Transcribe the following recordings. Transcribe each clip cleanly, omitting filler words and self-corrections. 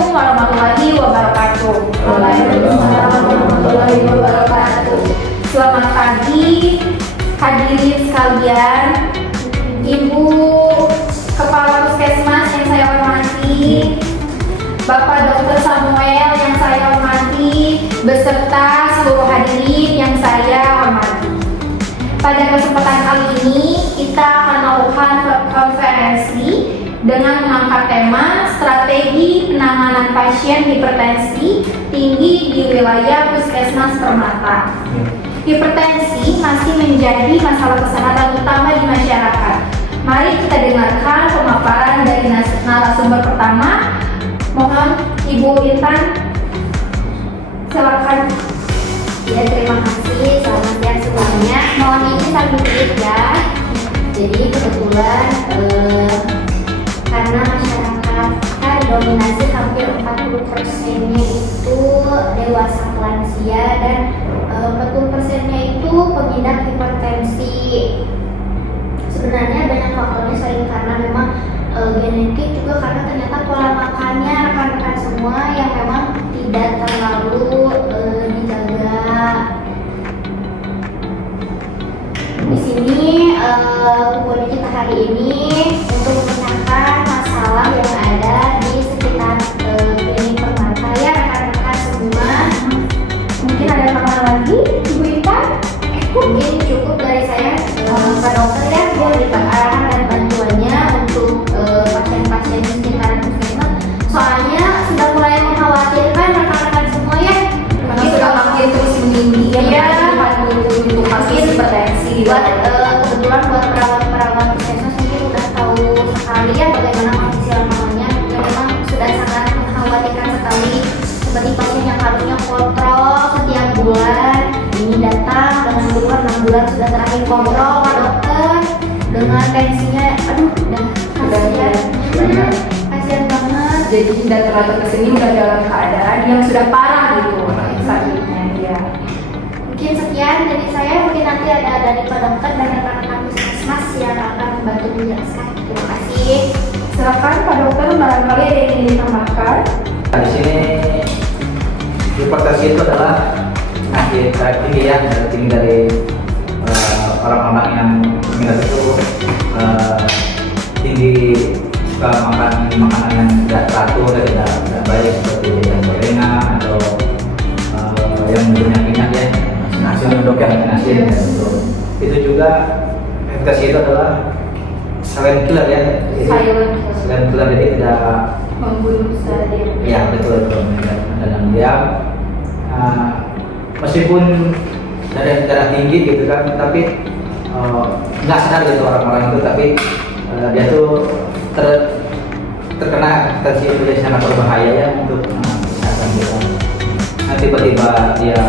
Assalamualaikum warahmatullahi wabarakatuh. Waalaikumsalam warahmatullahi wabarakatuh. Selamat pagi hadirin sekalian, Ibu Kepala Puskesmas yang saya hormati, Bapak Dr. Samuel yang saya hormati, beserta seluruh hadirin yang saya hormati. Pada kesempatan kali ini kita akan melakukan konferensi dengan mengangkat tema strategi penanganan pasien hipertensi tinggi di wilayah Puskesmas Permata. Hipertensi masih menjadi masalah kesehatan utama di masyarakat. Mari kita dengarkan pemaparan dari narasumber pertama. Mohon Ibu Intan, silakan. Ya, terima kasih. Selamat siang semuanya. Mohon izin sambil duduk ya. Jadi kebetulan karena masyarakat kan dominasi hampir 40%-nya itu dewasa lansia dan 40%-nya itu pengidap hipertensi. Sebenarnya banyak faktornya, selain karena memang genetik, juga karena ternyata pola makannya rekan-rekan semua yang memang tidak terlalu dijaga. Di sini tujuan kita hari ini untuk memecahkan masalah yang ada di sekitar klinik Permata ya rekan-rekan semua. Mungkin ada tambahan lagi, Ibu Intan? Mungkin cukup dari saya, Pak Dokter ya, berikan arahan dan bantuannya untuk pasien-pasien di sekitaran puskesmas. Soalnya sudah mulai mengkhawatirkan rekan-rekan semua ya. Karena sudah makin terus meninggi ya, untuk pasien hipertensi. Buat kebetulan buat perawat-perawat puskesmas mungkin udah tahu sekali ya bagaimana kondisi lamanya yang memang sudah sangat mengkhawatirkan sekali, seperti pasien yang harusnya kontrol setiap bulan ini datang dengan keluhan 6 bulan sudah terakhir kontrol Pak Dokter dengan tensinya udah kasihan banget. Jadi datang ke sini udah dalam keadaan yang sudah parah gitu sakitnya dia. Mungkin sekian dari saya, mungkin nanti ada dari Pak Dokter dan rekan-rekan puskesmas yang akan membantu menjelaskan. Terima kasih. Silakan Pak Dokter, barangkali ada yang ingin ditambahkan. Di sini hipertensi itu adalah penyakit tinggi ya, tinggi dari orang-orang yang minat itu tinggi, suka makan makanan yang tidak teratur dan tidak baik seperti gorengan atau yang berminyak-minyak ya, nasi uduk yang asin itu juga hipertensi itu adalah silent killer ya, silent killer, jadi tidak Membunuh saja. ya betul dalam diam, meskipun darah tinggi gitu kan, tapi nggak sadar gitu orang-orang itu, tapi dia tuh terkena hipertensi itu jadi sangat berbahaya ya untuk kesehatan kita. Nah, tiba-tiba dia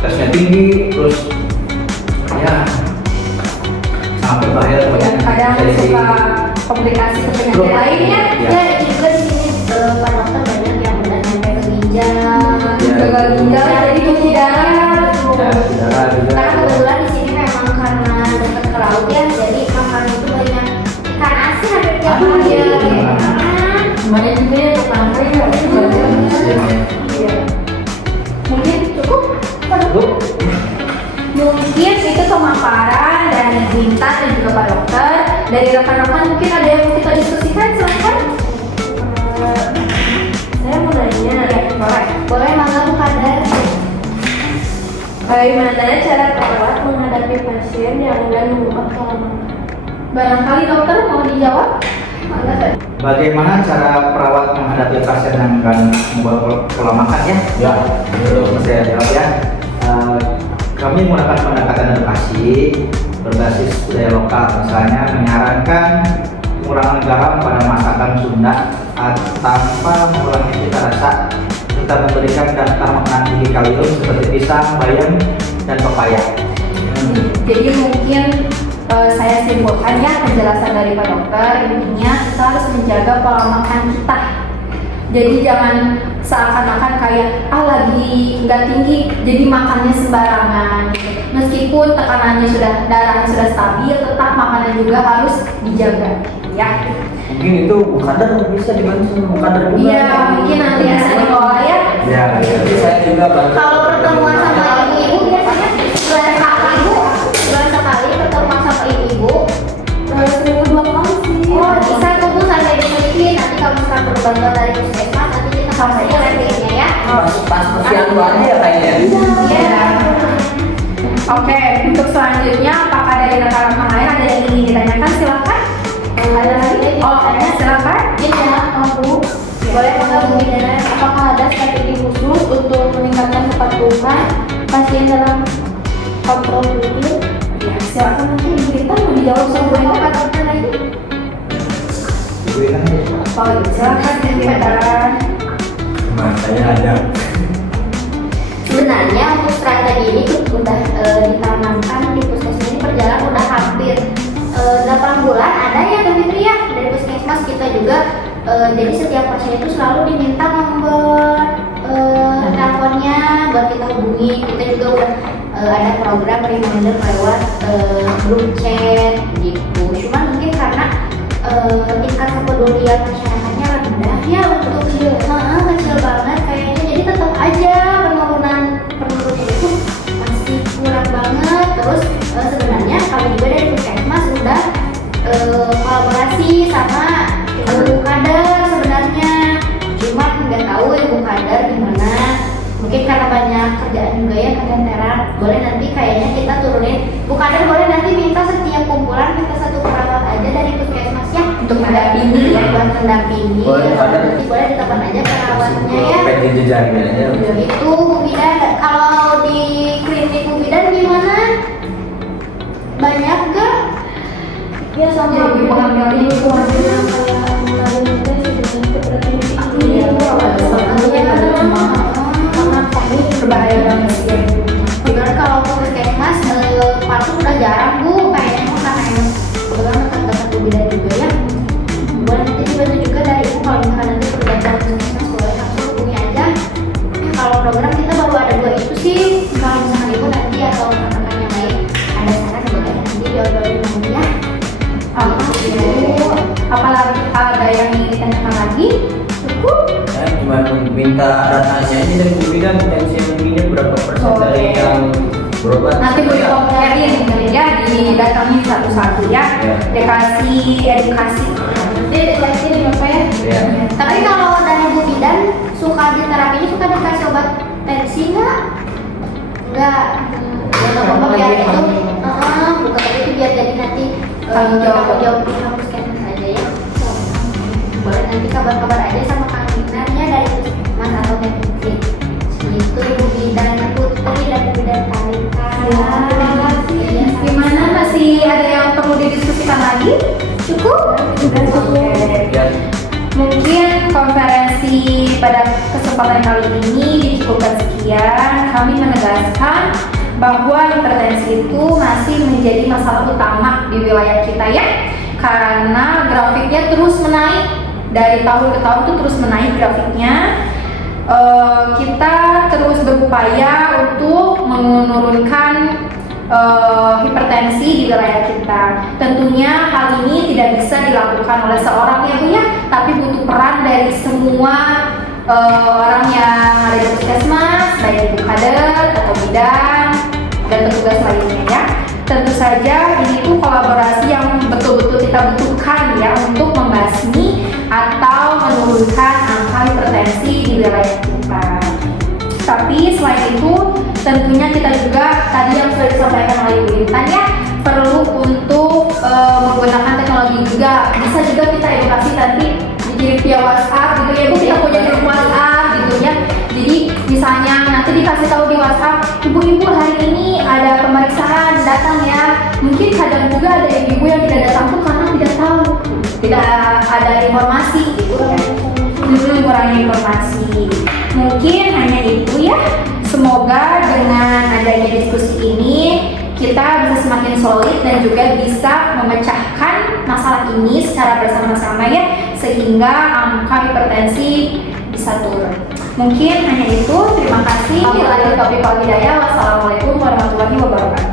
tesnya tinggi, terus ya sangat berbahaya, Kadang suka komplikasi ke penyakit lainnya. Ya, juga di sini Pak Dokter banyak yang udah nyampe ke ginjal, Gagal ginjal, jadi cuci darah. darah juga. Karena kebetulan di sini memang karena dekat ke laut ya, jadi makan itu banyak ikan asin hampir tiap hari. Semuanya juga ya sampai ya. Iya. Mungkin cukup. Mungkin itu pemaparan dari Bintan dan juga Pak Dokter. Dari rekan-rekan mungkin ada yang mau kita diskusikan, silahkan. Saya mau nanya, boleh mangga Bu Kader? Bagaimana cara perawat menghadapi pasien yang enggan mengubah pola makan? Barangkali dokter mau dijawab? Bagaimana cara perawat menghadapi pasien yang akan membuat pola makan ya? Ya, belum saya jawab ya. Kami menggunakan pendekatan edukasi berbasis budaya lokal, misalnya menyarankan pengurangan garam pada masakan Sunda tanpa mengurangi cita rasa, serta memberikan daftar makanan tinggi kalium seperti pisang, bayam, dan pepaya. Jadi mungkin saya simpulkan ya penjelasan dari Pak Dokter, intinya kita harus menjaga pola makan kita. Jadi jangan seakan-akan kayak lagi nggak tinggi, jadi makannya sembarangan. Meskipun tekanannya darahnya sudah stabil, tetap makanan juga harus dijaga, ya. Mungkin itu Bu Kader bisa dibantu sama Bu Kader juga. Iya, mungkin nanti juga bantu. Kalau pertemuan sama ibu-ibu biasanya bulan sekali pertemuan sama ibu-ibu. Seminggu 2 kali sih. Oh, bisa tuh Bu sampai diselipin. Nanti kalau misalkan perlu bantuan dari puskesmas, nanti kita kasih aja ratingnya ya. Pas posyandu aja ya kayaknya. Iya. Oke, untuk selanjutnya apakah dari rekan-rekan lain ada yang ingin ditanyakan? Silakan. Ada lagi? Oh, silakan. Iya, Bu. Boleh nggak Bu Bidana? Apakah ada strategi khusus untuk meningkatkan kepatuhan pasien dalam kontrol rutin? Ya, silakan nanti kita mau dijawab sama Apa dokter lagi? Diberikan aja Pak. Oh, silakan kita. Makanya ada. Sebenarnya untuk strategi ini udah ditanamkan di puskesmas ini berjalan udah hampir 8 bulan. Ada ya Kak Fitri ya dari puskesmas kita juga. Jadi setiap pasien itu selalu diminta nomor teleponnya buat kita hubungi. Kita juga udah ada program reminder lewat grup chat gitu. Cuman mungkin karena tingkat kepedulian masyarakatnya rendah ya untuk kecil banget kayaknya. Jadi tetap aja penurunan itu masih kurang banget. Terus sebenarnya kami juga dari puskesmas udah kolaborasi sama ibu kader sebenarnya, cuman nggak tahu ibu kader gimana. Mungkin karena banyak kerjaan juga ya ketenteran. Boleh nanti kayaknya kita turunin bu kader, boleh nanti minta setiap kumpulan kita 1 perawat aja dari puskesmas ya Untuk mendampingi ya, buat mendampingi. Boleh, Bu Kader. Nanti boleh ditelepon aja perawatnya ya. Pengen jejaring aja. Itu Bu Bidan. Kalau di klinik Bu Bidan gimana? Banyak gak? Ya sama Jadi ibu pengambil hamil itu kayak melalui tes dengan keberhasilan Iya, karena kami berbahaya banget sih. Kebetulan kalau ke puskesmas partu udah jarang Bu, kayaknya emang karena emang kebetulan dekat-dekat Bu Bidan juga ya. Boleh nanti dibantu juga dari Ibu kalau misalkan nanti perlu bantuan puskesmas boleh langsung hubungi aja. Ya, kalau program kita baru ada 2 itu sih. Kalau misalkan Ibu nanti atau rekan-rekan yang lain ada saran boleh nanti diobrolin lagi ya. Apalagi ada yang ingin ditanyakan lagi? Cukup. Saya cuma minta datanya ini dari Bu Bidan, potensi mungkinnya berapa persen dari yang berobat. Nanti boleh comparein ya, didatangin satu-satu ya. Ya. Dikasih edukasi. Nanti lagi di apa ya? Ya. Tapi kalau dari Bu Bidan suka di terapinya suka dikasih obat tensi nggak? Nggak. Bukan biar itu, bukan tapi itu biar jadi nanti Tanggung jawab. pihak puskesmas aja ya. Boleh nanti kabar-kabar aja sama Kang Minarnya dari puskesmas atau Fitri. Itu Ibu Bidan Putri dan Bu Bidan Karika. Terima kasih. Gimana, masih ada yang perlu didiskusikan lagi? Cukup? Oke. Ya. Mungkin konferensi pada kesempatan kali ini dicukupkan sekian. Kami menegaskan bahwa hipertensi itu masih menjadi masalah utama di wilayah kita ya, karena grafiknya terus menaik dari tahun ke tahun, itu terus menaik grafiknya. Kita terus berupaya untuk menurunkan hipertensi di wilayah kita. Tentunya hal ini tidak bisa dilakukan oleh seorang ya Bu ya, tapi butuh peran dari semua orang yang ada di puskesmas, baik ibu kader atau bidan dan petugas lainnya ya. Tentu saja ini tuh kolaborasi yang betul-betul kita butuhkan ya untuk membasmi atau menurunkan angka hipertensi di wilayah kita. Tapi selain itu tentunya kita juga tadi yang sudah disampaikan oleh Ibu Intan ya, perlu untuk menggunakan teknologi juga. Bisa juga kita edukasi nanti dikirim via WhatsApp gitu ya Bu, kita punya grup WhatsApp gitu ya. Jadi misalnya nanti dikasih tahu di WhatsApp, ibu-ibu hari ini ada pemeriksaan, datang ya. Mungkin kadang juga ada ibu-ibu yang tidak datang tuh karena tidak tahu, tidak ada informasi gitu ya. Mengurangi informasi. Mungkin hanya itu ya. Semoga dengan adanya diskusi ini kita bisa semakin solid dan juga bisa memecahkan masalah ini secara bersama-sama ya, sehingga angka hipertensi bisa turun. Mungkin hanya itu. Terima kasih. Wabillahi taufiq wal hidayah. Wassalamualaikum warahmatullahi wabarakatuh.